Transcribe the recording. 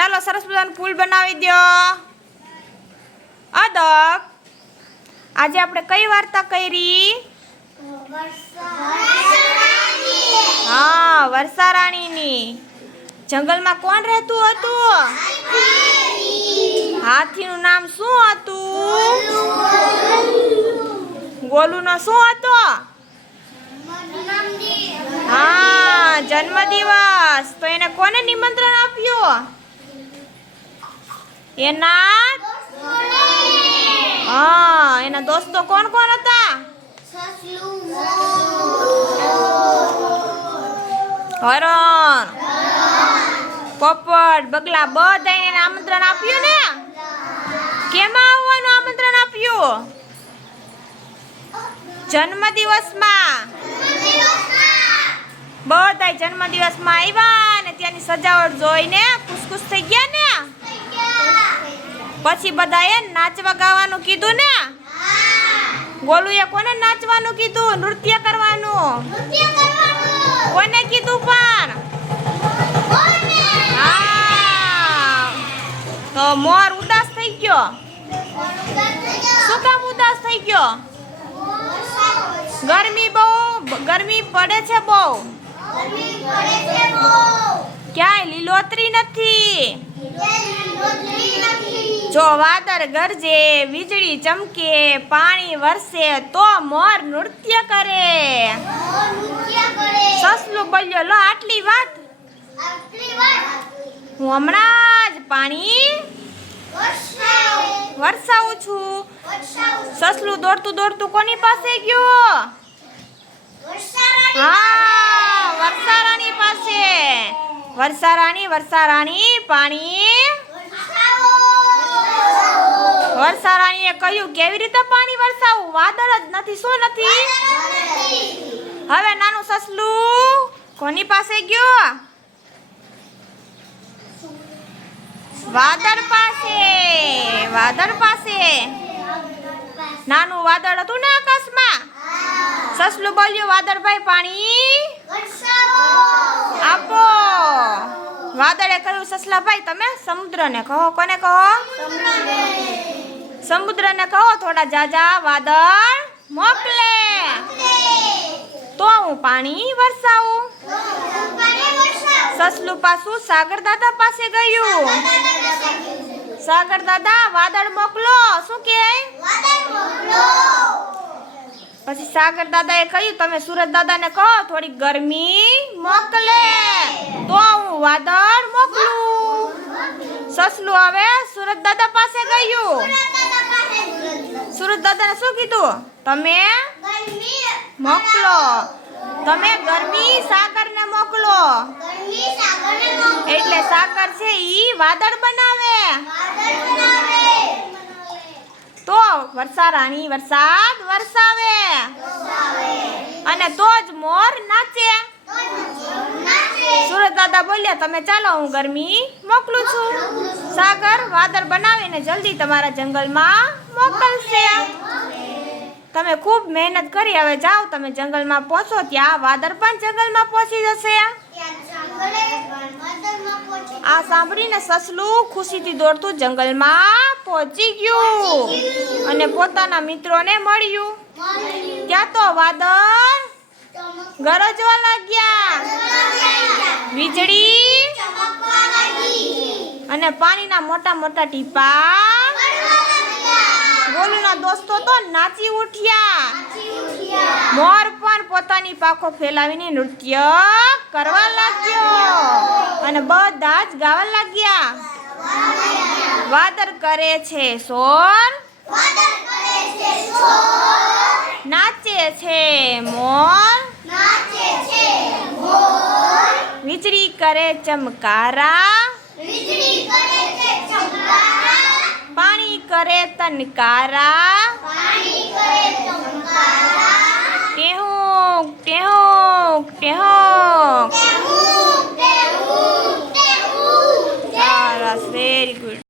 ચાલો સરસ મજાનું પુલ બનાવી દો. અદક, આજે આપણે કઈ વાર્તા કરી? હા, વર્ષારાણીની. જંગલમાં કોણ રહેતું હતું? હાથીનું નામ શું હતું? ગોલુનો શું હતો? હા, જન્મદિવસ. તો એને કોને નિમંત્રણ આપ્યું? એના દોસ્તો કોણ કોણ હતા? હરણ, પોપટ, બગલા, બધાને એને આમંત્રણ આપ્યું ને? કેમાં આવવાનું આમંત્રણ આપ્યું? જન્મદિવસમાં. બધા જન્મદિવસમાં આવ્યા ને ત્યાંની સજાવટ જોઈને ખુશ થઈ ગયા ને? પછી બધાએ નાચવા ગાવાનું કીધું ને? ગોલુએ કોને નાચવાનું કીધું? નૃત્ય કરવાનું. કોને કીધું પણ? હા, તો મોર ઉદાસ થઈ ગયો. શું કામ ઉદાસ થઈ ગયો? ગરમી પડે છે બહુ. ક્યાંય લીલોતરી નથી. જો વાદળ ગરજે, વીજળી ચમકે, પાણી વરસે તો મોર નૃત્ય કરે. સસલું બોલ્યો, લો આટલી વાત? હું હમણાં જ પાણી વરસાવું છું. સસલું દોડતું દોડતું કોની પાસે ગયો? હા, વર્ષારાણી પાસે. વર્ષારાણી પાણી. વર્ષારાણીએ કહ્યું, કેવી રીતે પાણી વરસાવું? વાદળ જ નથી. શું નથી? હવે નાનું સસલું કોની પાસે ગયો? વાદળ પાસે. નાનું વાદળ હતું ને આકાશમાં? સસલું બોલ્યું, વાદળભાઈ પાણી આપો. વાદળે કહ્યું, સસલાભાઈ તમે સમુદ્રને કહો. કોને કહો? સમુદ્રને કહો થોડા જાજા વાદળ મોકલે તો હું પાણી વરસાવું. સસલું પાછું સાગર દાદા પાસે ગયું. સાગર દાદા વાદળ મોકલો. શું કહે? પછી સાગર દાદાએ કહ્યું, તમે સુરત દાદાને કહો થોડી ગરમી મોકલે તો હું વાદળ મોકલું. સસલું હવે સુરત દાદા પાસે ગયું. સુરત દાદાને શું કીધું? તમે મોકલો. તમે ગરમી સાગરને મોકલો. એટલે સાગર છે ઈ વાદળ બનાવે. તો વર્ષારાણી વરસાદ વરસાવે અને તો જ મોર નાચે. સુરત દાદા બોલ્યા, તમે ચાલો હું ગરમી મોકલું છું. સાગર વાદળ બનાવીને જલ્દી તમારા જંગલમાં મોકલશે. તમે ખૂબ મહેનત કરી, હવે જાઓ તમે જંગલમાં પહોંચો. ત્યાં વાદળ પણ જંગલમાં પહોંચી જશે. આ સાંભળીને સસલું ખુશીથી દોડતું જંગલમાં પહોંચી ગયું અને પોતાના મિત્રોને મળ્યું. ત્યાં તો વાદળ ગરજવા લાગ્યા, વીજળી અને પાણીના મોટા મોટા ટીપા. ગોલુના દોસ્તો તો નાચી ઉઠ્યા. મોર પણ પોતાની પાંખો ફેલાવીને નૃત્ય કરવા લાગ્યો અને બધા જ ગાવા લાગ્યા. વાદળ કરે છે શોર, નાચે છે મોર, વીજળી કરે ચમકારા, પાણી કરે તનકારા. ટેહુક ટેહુક ટેહુક.